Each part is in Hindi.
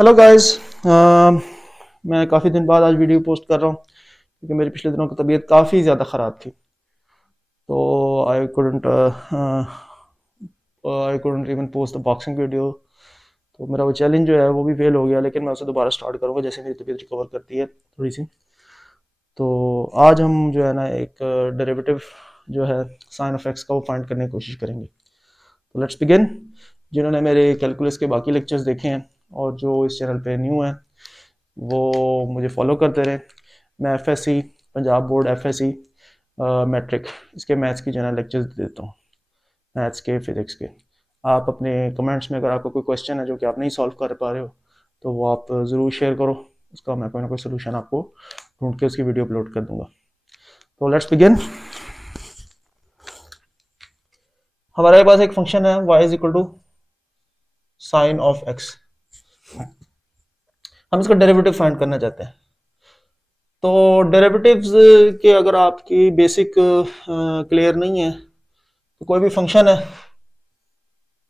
Hello guys. मैं काफ़ी दिन बाद आज वीडियो पोस्ट कर रहा हूँ क्योंकि मेरी पिछले दिनों की तबीयत काफ़ी ज़्यादा ख़राब थी। तो I couldn't even post the boxing video. तो मेरा वो चैलेंज जो है वो भी फेल हो गया, लेकिन मैं उसे दोबारा स्टार्ट करूँगा जैसे मेरी तबीयत रिकवर करती है थोड़ी सी। तो आज हम जो है ना एक डेरिवेटिव जो है साइन ऑफ एक्स का वो फाइंड करने की कोशिश करेंगे। तो लेट्स बिगिन। जिन्होंने मेरे कैलकुलस के बाकी लेक्चर्स देखे हैं और जो इस चैनल पे न्यू हैं वो मुझे फॉलो करते रहे। मैं FSC Punjab board FSC matric इसके मैथ्स की जनरल लेक्चर्स देता हूँ, मैथ्स के फिजिक्स के। आप अपने कमेंट्स में अगर आपको कोई क्वेश्चन है जो कि आप नहीं सॉल्व कर पा रहे हो तो वो आप ज़रूर शेयर करो, उसका मैं कोई ना कोई सोल्यूशन आपको ढूंढ के उसकी वीडियो अपलोड कर दूंगा। तो लेट्स बिगिन। हमारे पास एक फंक्शन है y is equal to sine of x. हम इसका डेरिवेटिव फाइंड करना चाहते हैं। तो डेरिवेटिव्स के अगर आपकी बेसिक क्लियर नहीं है तो कोई भी फंक्शन है,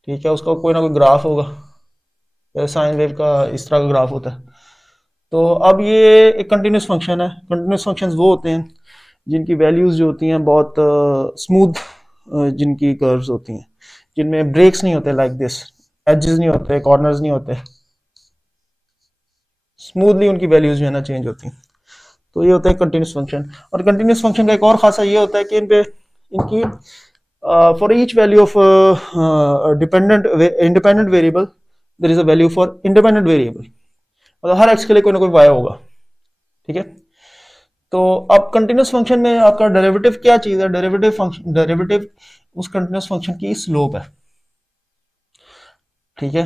ठीक है, उसका कोई ना कोई ग्राफ होगा। जैसे साइन वेव का इस तरह का ग्राफ होता है। तो अब ये एक कंटिन्यूस फंक्शन है। कंटिन्यूस फंक्शंस वो होते हैं जिनकी वैल्यूज जो होती हैं बहुत स्मूथ, जिनकी कर्व्स होती हैं, जिनमें ब्रेक्स नहीं होते, लाइक दिस, एजेस नहीं होते, कॉर्नर्स नहीं होते, स्मूथली उनकी वैल्यूज जो है ना चेंज होती हैं। तो ये होता है कंटिन्यूस फंक्शन। और कंटिन्यूस फंक्शन का एक और खासा ये होता है कि इनकी for each value of dependent independent variable there is a value for independent variable. मतलब हर एक्स के लिए कोई ना कोई वाई होगा, ठीक है। तो अब कंटिन्यूस फंक्शन में आपका डेरिवेटिव क्या चीज है? डेरिवेटिव उस कंटिन्यूस फंक्शन की स्लोप है, ठीक है।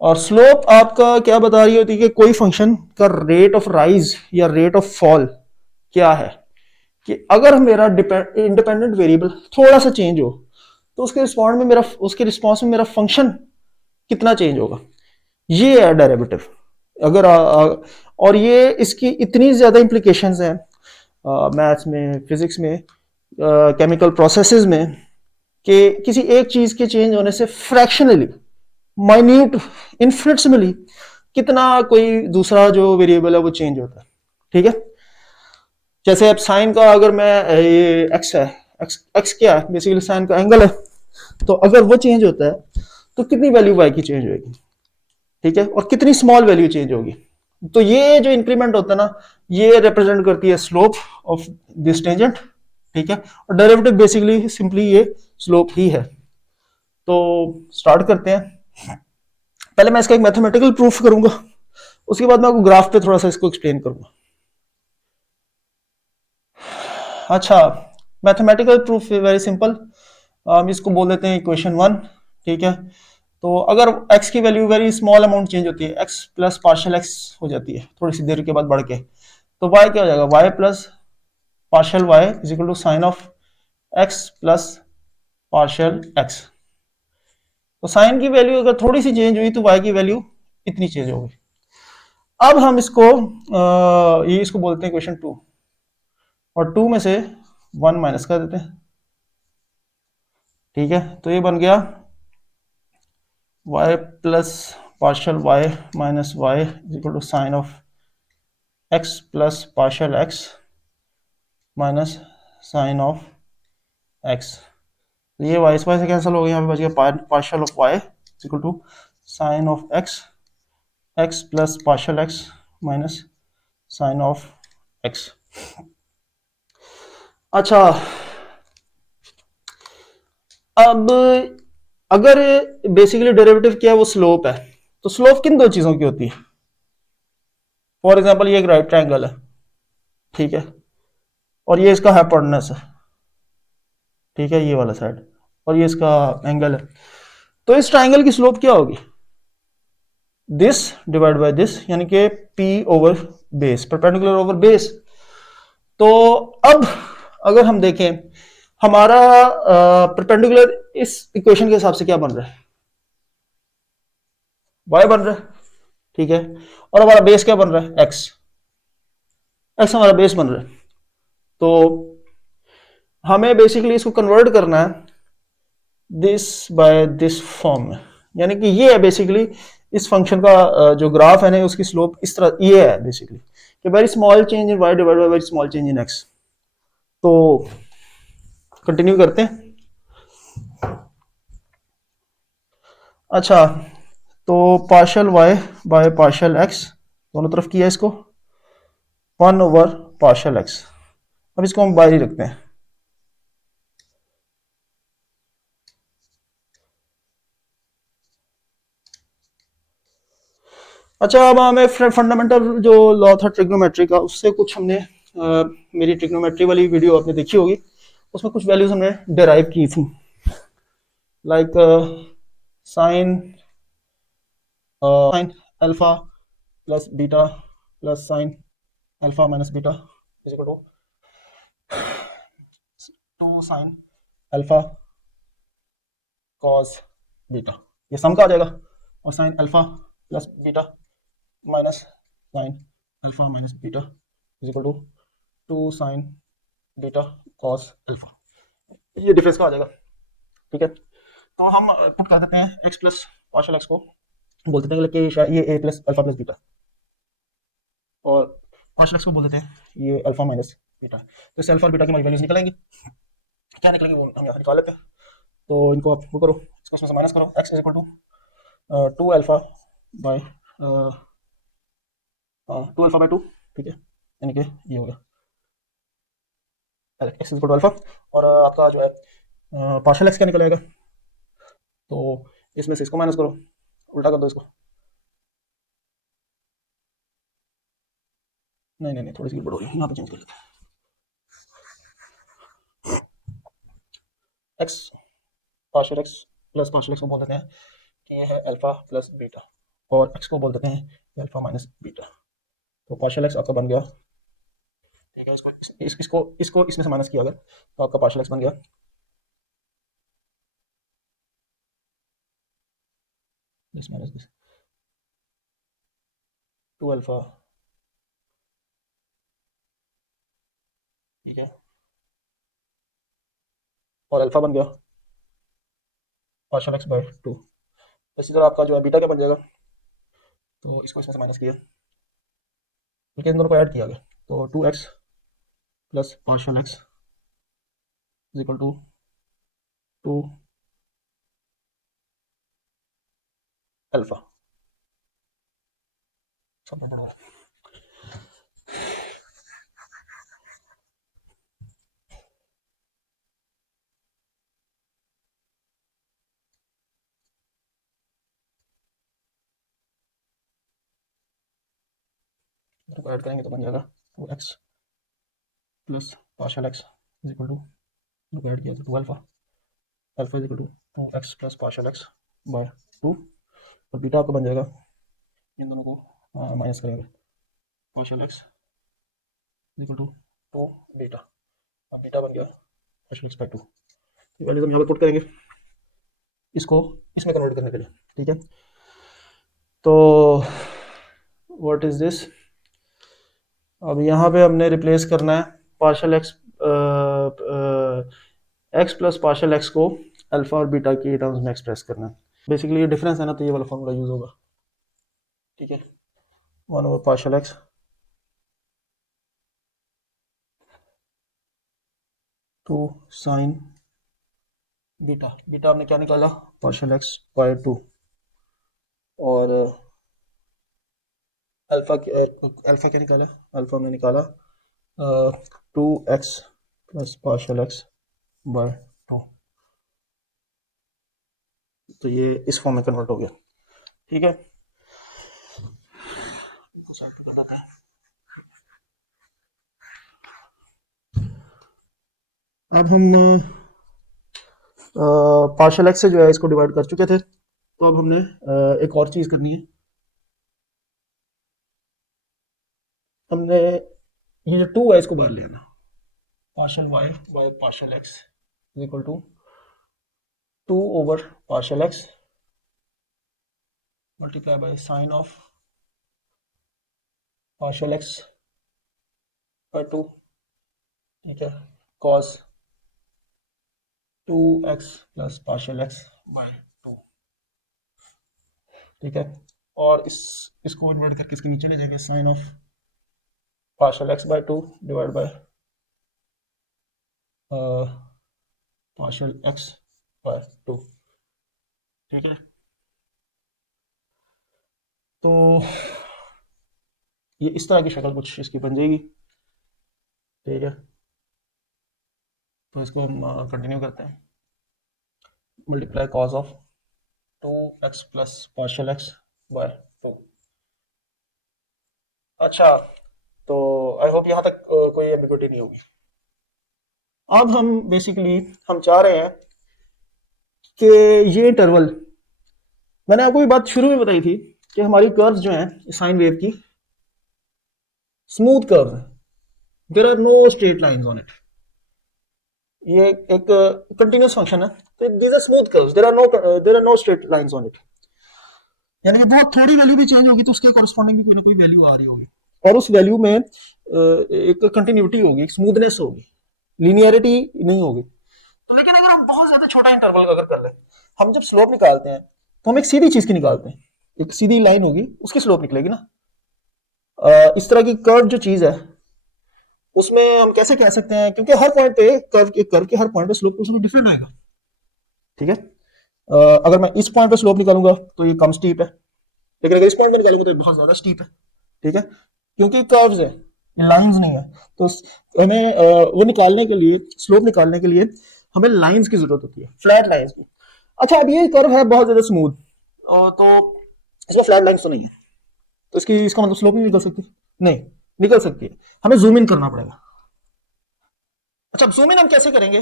और स्लोप आपका क्या बता रही होती है कि कोई फंक्शन का रेट ऑफ राइज या रेट ऑफ फॉल क्या है, कि अगर मेरा इंडिपेंडेंट वेरिएबल थोड़ा सा चेंज हो तो उसके रिस्पॉन्स में मेरा फंक्शन कितना चेंज होगा। ये है डेरिवेटिव। अगर और ये इसकी इतनी ज्यादा इंप्लीकेशंस हैं मैथ्स में, फिजिक्स में, केमिकल प्रोसेसेस में, कि किसी एक चीज के चेंज होने से फ्रैक्शनली, माइन्यूट, इन्फिनिटेसिमली कितना कोई दूसरा जो वेरिएबल है वो चेंज होता है, ठीक है। जैसे अब साइन का, अगर मैं ये एक्स है, एक्स क्या है? बेसिकली साइन का एंगल है। तो अगर वो चेंज होता है तो कितनी वैल्यू वाई की चेंज होगी, ठीक है, और कितनी स्मॉल वैल्यू चेंज होगी। तो ये जो इंक्रीमेंट होता है ना, ये रिप्रेजेंट करती है स्लोप ऑफ दिस टेंजेंट, ठीक है। और डेरिवेटिव बेसिकली सिंपली ये स्लोप ही है। तो स्टार्ट करते हैं। पहले मैं इसका एक मैथमेटिकल प्रूफ करूंगा, उसके बाद मैं आपको ग्राफ पे थोड़ा सा इसको एक्सप्लेन करूंगा। अच्छा, मैथमेटिकल प्रूफ वेरी सिंपल। हम इसको बोल देते हैं इक्वेशन 1, ठीक है। तो अगर x की value very small amount change होती है, x प्लस पार्शियल x हो जाती है थोड़ी सी देर के बाद बढ़ के, तो y क्या हो जाएगा? y plus partial y is equal to sine of x plus partial x। तो साइन की वैल्यू अगर थोड़ी सी चेंज हुई तो y की वैल्यू इतनी चेंज होगी। अब हम इसको ये इसको बोलते हैं इक्वेशन 2, और 2 में से 1 माइनस कर देते हैं, ठीक है। तो ये बन गया y plus partial y minus y is equal to sine of x plus partial x minus sine of x। तो ये y इस y से कैंसिल हो गया, यहाँ पे बच गया partial of y is equal to sine of x plus partial x minus sine of x। अच्छा, अब अगर बेसिकली डेरिवेटिव क्या है? वो स्लोप है। तो स्लोप किन दो चीजों की होती है? फॉर एग्जांपल ये एक राइट ट्रायंगल है, ठीक है, और ये इसका हाइपोटेनस है, ठीक है, ये वाला साइड, और ये इसका एंगल है। तो इस ट्रायंगल की स्लोप क्या होगी? दिस डिवाइड बाय दिस, यानी कि p over base, perpendicular over base. तो अब अगर हम देखें, हमारा परपेंडिकुलर इस इक्वेशन के हिसाब से क्या बन रहा है? y बन रहा है, ठीक है, और हमारा बेस क्या बन रहा है? x हमारा बेस बन रहा है। तो हमें बेसिकली इसको कन्वर्ट करना है दिस बाय दिस फॉर्म में, यानी कि ये है बेसिकली इस फंक्शन का जो ग्राफ है ना उसकी स्लोप इस तरह ये है बेसिकली कि very small change in y divide by very small change in x. तो कंटिन्यू करते हैं। अच्छा, तो partial y by partial x दोनों तरफ किया इसको 1/पार्शल एक्स। अब इसको हम बाहर ही रखते हैं। अच्छा, अब हमें फंडामेंटल जो लॉ था ट्रिग्नोमेट्री का उससे कुछ हमने मेरी ट्रिग्नोमेट्री वाली वीडियो आपने देखी होगी, उसमें कुछ वैल्यूज हमने डिराइव की थी, like sine sine alpha plus beta plus sine alpha minus beta is equal to 2 sine alpha cos beta, ये सम का आ जाएगा। और sine alpha plus beta minus sine alpha minus beta is equal to 2 sine beta cos alpha, ये डिफरेंस का आ जाएगा। ठीक है, तो हम पुट कर देते हैं एक्स प्लस पार्शल एक्स को बोल देते हैं कि ये ए प्लस अल्फा प्लस बीटा, और पार्शल एक्स को बोल देते हैं ये अल्फा माइनस बीटा। तो इससे अल्फा और बीटा की वैल्यूज निकलेंगी, क्या निकलेंगी वो हम यहाँ निकाल लेते हैं। तो इनको आप वो करो, इसको उसमें से माइनस करो, x is equal to 2 alpha by 2 alpha by 2। ठीक है, यानी कि ये होगा x is equal to alpha. और आपका जो है पार्शल एक्स क्या निकलेगा, तो इसमें से इसको माइनस करो, उल्टा कर दो इसको। नहीं नहीं नहीं, थोड़ी सी गड़बड़ हो रही है, यहाँ पे चेंज कर लेते हैं। X partial x plus partial x को बोल देते हैं कि ये है अल्फा प्लस बीटा, और एक्स को बोल देते हैं अल्फा माइनस बीटा। तो पार्शल एक्स आपका बन गया, ठीक है, इसको इसमें से माइनस किया अगर तो आपका पार्शल एक्स बन गया दिस माइनस दिस 2 अल्फा, ठीक है, और अल्फा बन गया पार्शल एक्स बाय 2। इसी तरह आपका जो है बीटा क्या बन जाएगा, तो इसको इसमें से माइनस किया, ठीक है, इन दोनों को ऐड किया गया, तो 2x plus partial x is equal to 2 alpha. सब बड़ा ऐड करेंगे तो बन जाएगा 2x plus partial x is equal to add किया तो 2 alpha, alpha is equal to 2x plus partial x by 2, और बीटा आपका बन जाएगा, इन दोनों को माइनस करेंगे, partial x is equal to 2 beta, अब बीटा बन गया पार्शल एक्स बाय 2। ये वैल्यूज हम यहाँ पे पुट करेंगे इसको इसमें कन्वर्ट करने के लिए। ठीक है, तो व्हाट इज दिस, अब यहाँ पे हमने रिप्लेस करना है partial x x plus partial x को अल्फा और बीटा की टर्म्स में एक्सप्रेस करना है। बेसिकली ये डिफरेंस है ना, तो ये वाला फॉर्मूला यूज होगा। ठीक है, 1/पार्शल एक्स 2 साइन बीटा, बीटा आपने क्या निकाला पार्शल एक्स बाय 2, और अल्फा क्या निकाला, अल्फा हमने निकाला 2x plus partial x by 2, तो ये इस फॉर्म में कन्वर्ट हो गया। ठीक है, इनको साइड पे बनाते हैं। अब हम पार्शल एक्स से जो है इसको डिवाइड कर चुके थे, तो अब हमने एक और चीज करनी है, हमने ये जो 2 है इसको बाहर ले आना, partial y by partial x is equal to 2/पार्शल x multiply by sine of partial x by 2, ठीक है, cos 2x plus partial x by 2। ठीक है, और इसको इन्वर्ट करके इसके नीचे ले जाएंगे, sine of partial x by two divide by partial x by two. ठीक है, तो ये इस तरह की शक्ल कुछ इसकी बन जाएगी। ठीक है, तो इसको हम कंटिन्यू करते हैं। Multiply cos of 2x plus partial x by 2। अच्छा, तो आई होप यहाँ तक कोई एम्बिग्युइटी नहीं होगी। अब हम बेसिकली हम चाह रहे हैं कि ये इंटरवल, मैंने आपको ये बात शुरू में बताई थी कि हमारी कर्व्स जो हैं साइन वेव की स्मूथ कर्व है, there are no straight lines on it. ये एक कंटिन्यूस फंक्शन है, तो these are smooth curves, there are no straight lines on it. यानी कि बहुत थोड़ी वैल्यू भी चेंज होगी तो उसके कॉरेस्पॉन्डिंग भी कोई ना कोई वैल्यू आ रही होगी, और उस वैल्यू में एक कंटिन्यूटी होगी, स्मूथनेस होगी, लीनियरिटी नहीं होगी। तो लेकिन अगर हम बहुत ज्यादा छोटा इंटरवल अगर कर लें, हम जब स्लोप निकालते हैं तो हम एक सीधी चीज की निकालते हैं, एक सीधी लाइन होगी उसकी स्लोप निकलेगी ना। इस तरह की कर्व जो चीज है उसमें हम कैसे कह सकते हैं, क्योंकि हर पॉइंट पे कर्व के हर पॉइंट पे स्लोप कुछ डिफरेंट आएगा। ठीक है, अगर मैं इस पॉइंट पे स्लोप निकालूंगा तो ये कम स्टीप है, लेकिन अगर इस पॉइंट पे निकालूंगा तो ये बहुत ज्यादा स्टीप है। ठीक है, क्योंकि कर्व्स है, लाइंस नहीं है, तो हमें वो निकालने के लिए, स्लोप निकालने के लिए हमें लाइंस की जरूरत होती है, फ्लैट लाइंस की। अच्छा, अब ये कर्व है बहुत ज्यादा स्मूथ, तो इसमें फ्लैट लाइंस तो नहीं है, तो इसका मतलब स्लोप नहीं निकल सकती, नहीं निकल सकती है, हमें जूम इन करना पड़ेगा। अच्छा, जूम इन हम कैसे करेंगे?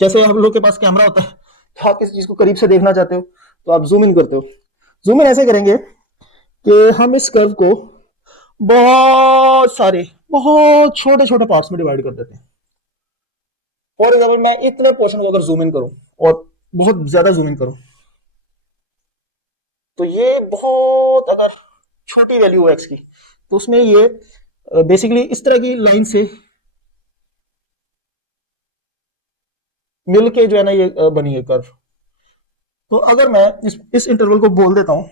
जैसे हम लोग के पास कैमरा होता है, तो आप किसी चीज को करीब से देखना चाहते हो तो आप जूम इन करते हो। जूम इन ऐसे करेंगे कि हम इस कर्व को बहुत सारे बहुत छोटे छोटे पार्ट्स में डिवाइड कर देते हैं। फॉर एग्जाम्पल, मैं इतने पोर्शन को अगर जूम इन करूं और बहुत ज्यादा जूम इन करूं, तो ये बहुत, अगर छोटी वैल्यू है एक्स की, तो उसमें ये बेसिकली इस तरह की लाइन से मिलके जो है ना ये बनी है कर्व। तो अगर मैं इस इंटरवल को बोल देता हूं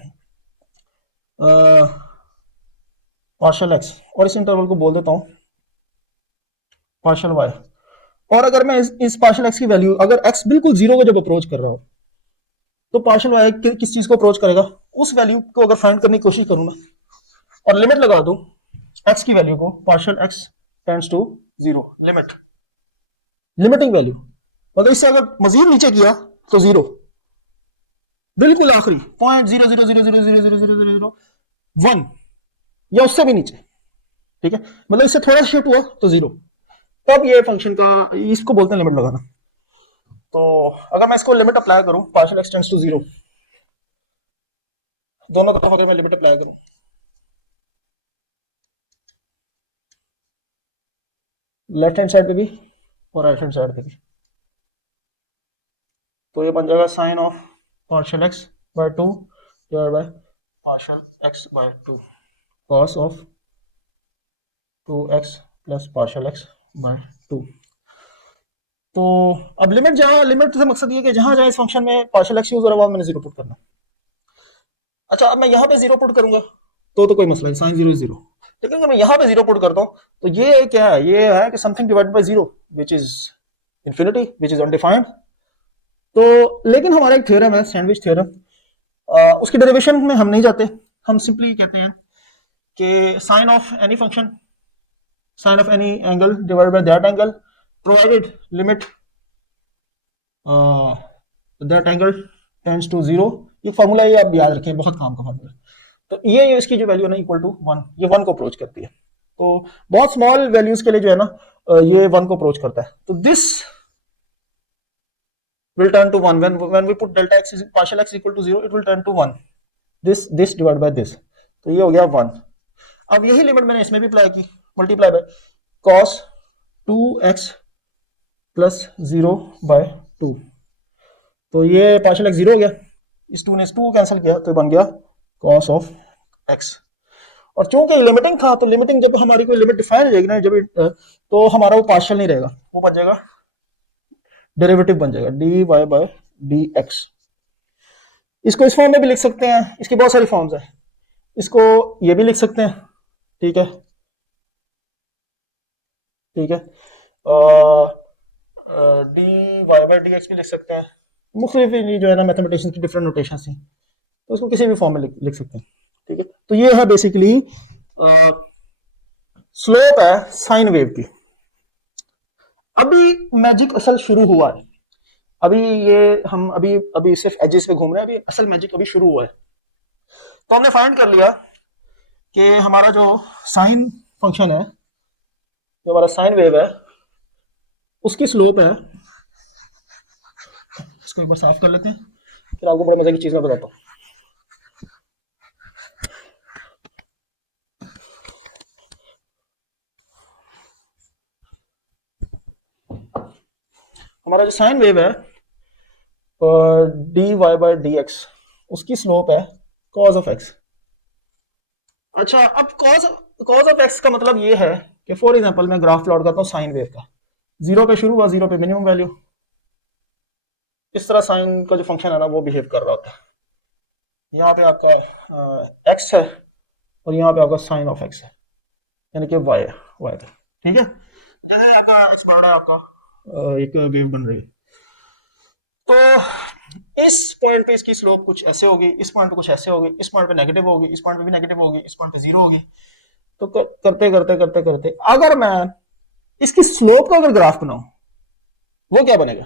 पार्शियल एक्स, और इस इंटरवल को बोल देता हूं पार्शियल वाई, और अगर मैं इस पार्शियल एक्स की वैल्यू, अगर एक्स बिल्कुल जीरो को जब अप्रोच कर रहा हो, तो पार्शियल वाई किस चीज को अप्रोच करेगा, उस वैल्यू को अगर फाइंड करने की कोशिश करूं ना, और लिमिट लगा दूं एक्स की वैल्यू को, partial x tends to zero, limit, limiting value, मतलब इससे अगर मजीद नीचे किया तो जीरो, बिल्कुल आखिरी point zero zero zero zero zero zero zero zero zero one, या उससे भी नीचे। ठीक है, मतलब इससे थोड़ा शिफ्ट हुआ तो जीरो, तब ये फंक्शन का, इसको बोलते हैं लिमिट लगाना। तो अगर मैं इसको लिमिट अप्लाई करूं, partial x tends to zero, दोनों तरफ अगर मैं लिमिट अप्लाई करूं, लेफ्ट हैंड साइड पे भी और राइट हैंड साइड पे भी, तो ये बन जाएगा sine of partial x by two divide by partial x by two, cos of 2x plus partial x by two. तो अब लिमिट, जहां लिमिट से मकसद ये कि जहां जहां इस फंक्शन में पार्शियल एक्स यूज हो रहा है मैंने जीरो पुट करना। अच्छा, अब मैं यहाँ पे जीरो पुट करूंगा तो कोई मसला नहीं, साइन जीरो जीरो, लेकिन अगर मैं यहाँ पे जीरो पुट करता हूँ तो ये क्या है, ये है कि something divided by zero which is infinity, which is undefined. तो लेकिन हमारा एक थ्योरम है, सैंडविच थ्योरम, उसकी डेरिवेशन में हम नहीं जाते, हम सिंपली कहते हैं कि sine of any function, sine of any angle divided by that angle provided limit that angle tends to zero. ये फॉर्मूला ये आप याद रखें, बहुत काम का फॉर्मूला। तो ये इसकी जो वैल्यू है ना इक्वल टू वन, ये वन को अप्रोच करती है। तो बहुत स्मॉल वैल्यूज के लिए जो है ना ये वन को अप्रोच करता है। तो this will turn to 1 when we put delta x is partial x equal to 0, it will turn to 1, this divided by this, तो ये हो गया 1। अब यही लिमिट मैंने इसमें भी अप्लाई की, multiply by cos 2x plus 0 by 2, तो ये पार्शियल एक्स 0 हो गया, इस 2 ने इस 2 को कैंसिल किया तो बन गया cos ऑफ x। और चूंकि लिमिटिंग था, तो लिमिटिंग जब हमारी कोई लिमिट डिफाइन हो जाएगी ना, जब तो हमारा वो पार्शियल नहीं रहेगा, वो बन जाएगा डेरिवेटिव, बन जाएगा dy बाय dx। इसको इस फॉर्म में भी लिख सकते हैं, इसकी बहुत सारी फॉर्म्स है। इसको ये भी लिख सकते हैं, ठीक है, ठीक है। D y by d x भी लिख सकते हैं। मुख्तलिफ जो है ना मैथमेटिशियन की डिफरेंट नोटेशन थी, तो उसको किसी भी फॉर्म में लिख सकते हैं, ठीक है। तो ये है बेसिकली स्लोप है साइन वेव की। अभी मैजिक असल शुरू हुआ है, अभी ये हम अभी अभी सिर्फ एजेस पे घूम रहे हैं, अभी असल मैजिक अभी शुरू हुआ है। तो हमने फाइंड कर लिया कि हमारा जो साइन फंक्शन है, जो हमारा साइन वेव है, उसकी स्लोप है, इसको एक बार साफ कर लेते हैं, फिर आपको बड़ा मजे की चीज मैं बताता हूँ। हमारा जो साइन वेव है d y by d x, उसकी स्लोप है कॉज ऑफ एक्स। अच्छा, अब कॉज कॉज ऑफ एक्स का मतलब ये है कि फॉर एग्जांपल मैं ग्राफ प्लॉट करता हूँ साइन वेव का, जीरो पे शुरू हुआ, जीरो पे मिनिमम वैल्यू, इस तरह साइन का जो फंक्शन है ना वो बिहेव कर रहा होता है। यहाँ पे आपका एक्स है और यहाँ पे आपका साइन ऑफ एक्स है, यानी कि वाई है, वाई पे, ठीक है। जैसे आपका एक्स बढ़ रहा है, आपका एक वेव बन रही है, तो इस पॉइंट पे इसकी स्लोप कुछ ऐसे होगी, इस पॉइंट पे कुछ ऐसे होगी, इस पॉइंट पे नेगेटिव होगी, इस पॉइंट पे भी नेगेटिव होगी, इस पॉइंट पे जीरो होगी। तो करते करते करते करते अगर मैं इसकी स्लोप का अगर ग्राफ बनाऊं, वो क्या बनेगा?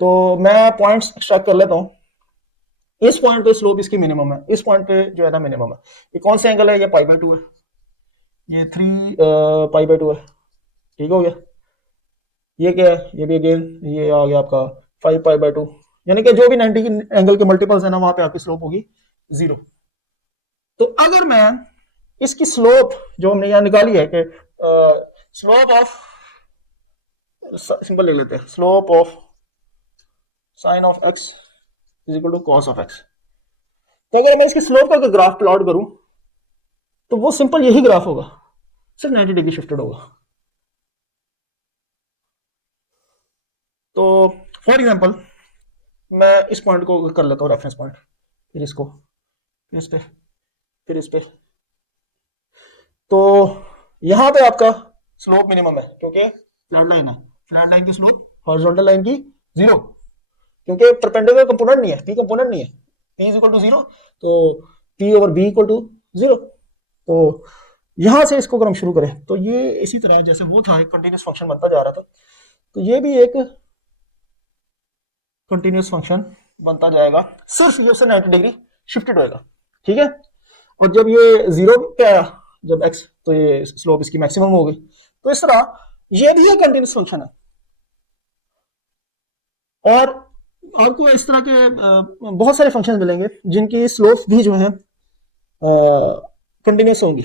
तो मैं पॉइंट्स एक्सट्रैक्ट कर लेता हूं। इस पॉइंट पे स्लोप इसकी मिनिमम है, इस पॉइंट पे जो है ना मिनिमम है। ये कौन सा एंगल है? ये पाई बाय 2 है, ये 3 पाई बाय 2 है, ठीक हो गया। ये क्या है? ये भी अगेन ये आ गया आपका 5 पाई बाय 2, यानी कि जो भी 90 की एंगल के मल्टीपल्स है ना, वहां पे आपकी स्लोप होगी 0। तो अगर मैं इसकी स्लोप जो हमने यहां निकाली है कि स्लोप ऑफ, सिंपल ले लेते हैं, slope of sine of x is equal to cos of x. तो अगर मैं इसकी स्लोप का ग्राफ प्लॉट करूं, तो वो सिंपल यही ग्राफ होगा, सिर्फ 90 डिग्री शिफ्टेड होगा। तो फॉर एग्जांपल मैं इस पॉइंट को कर लेता हूँ रेफरेंस पॉइंट, फिर इसको, फिर इस पे, फिर इस पे। तो यहां पे आपका स्लोप मिनिमम है क्योंकि फ्लैट लाइन है, फ्लैट लाइन की स्लोप हॉरिजॉन्टल लाइन की 0, क्योंकि परपेंडिकुलर कंपोनेंट नहीं है, पी कंपोनेंट नहीं है, पी इज इक्वल टू 0, तो p over b equal to 0। तो यहां से इसको अगर हम शुरू करें, तो ये इसी तरह जैसे वो था एक कंटिन्यूस फंक्शन बनता जा रहा था, तो ये भी एक कंटिन्यूस फंक्शन बनता जाएगा, सिर्फ ये उससे 90 डिग्री शिफ्टेड होएगा, ठीक है। और जब ये 0 पे आया, जब x, तो ये स्लोप इसकी मैक्सिमम हो गई। तो इस तरह ये भी एक कंटिन्यूस फंक्शन है। और आपको इस तरह के बहुत सारे फंक्शन मिलेंगे जिनकी स्लोप भी जो है कंटिन्यूस होंगी,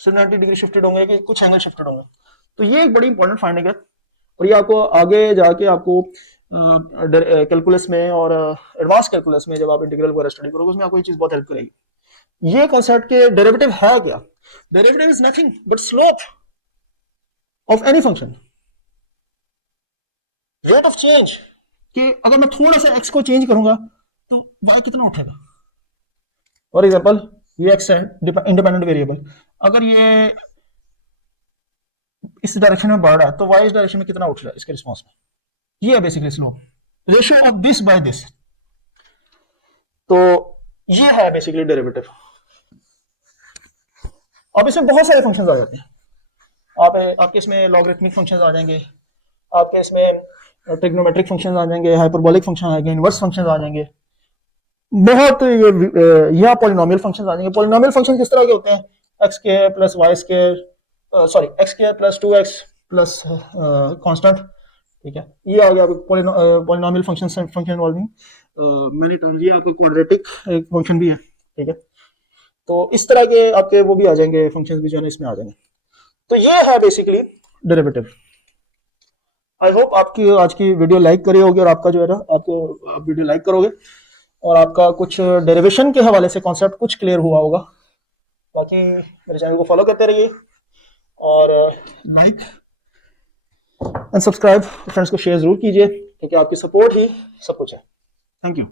सिर्फ 90 डिग्री शिफ्टेड होंगे कि कुछ एंगल शिफ्टेड होंगे। तो ये एक बड़ी इंपॉर्टेंट फाइंडिंग है, और ये आपको आगे जाके आपको कैलकुलस में और एडवांस कैलकुलस में जब आप इंटीग्रल वगैरह स्टडी करोगे, उसमें आपको ये चीज बहुत हेल्प करेगी। ये कॉन्सेप्ट के डेरिवेटिव है क्या? Derivative is nothing but slope of any function, rate of change, कि अगर मैं थोड़ा सा एक्स को चेंज करूंगा तो वाई कितना उठेगा। फॉर एग्जाम्पल ये एक्स है इंडिपेंडेंट वेरिएबल, अगर ये इस डायरेक्शन में बढ़ रहा है तो वाई इस डायरेक्शन में कितना उठ रहा है इसके रिस्पॉन्स में। ये है basically slope, ratio of this by this. तो ये है बेसिकली डेरिवेटिव। अब इसमें बहुत सारे फंक्शंस आ जाते हैं, आपके इसमें लॉगरिथमिक फंक्शंस आ जाएंगे, आपके इसमें ट्रिग्नोमेट्रिक फंक्शंस आ जाएंगे, हाइपरबोलिक फंक्शन आ जाएंगे, इनवर्स फंक्शंस आ जाएंगे, बहुत यहाँ पॉलिनोमियल फंक्शंस आ जाएंगे। पॉलिनोमियल फंक्शन किस तरह के होते हैं? X square plus y square, sorry x square plus 2x प्लस कांस्टेंट, ठीक है। ये आ गया polynomial function involving many terms. ये आपका क्वाड्रेटिक एक फंक्शन भी है, ठीक है। तो इस तरह के आपके वो भी आ जाएंगे, फंक्शंस भी जो है इसमें आ जाएंगे। तो ये है बेसिकली डेरिवेटिव। आई होप आपकी आज की वीडियो लाइक करी होगी, और आपका जो है ना आप वीडियो लाइक करोगे और आपका कुछ डेरिवेशन के हवाले से कॉन्सेप्ट कुछ क्लियर हुआ होगा। बाकी मेरे चैनल को फॉलो करते रहिए और लाइक एंड सब्सक्राइब, फ्रेंड्स को शेयर जरूर कीजिए, क्योंकि आपकी सपोर्ट ही सब कुछ है। Thank you.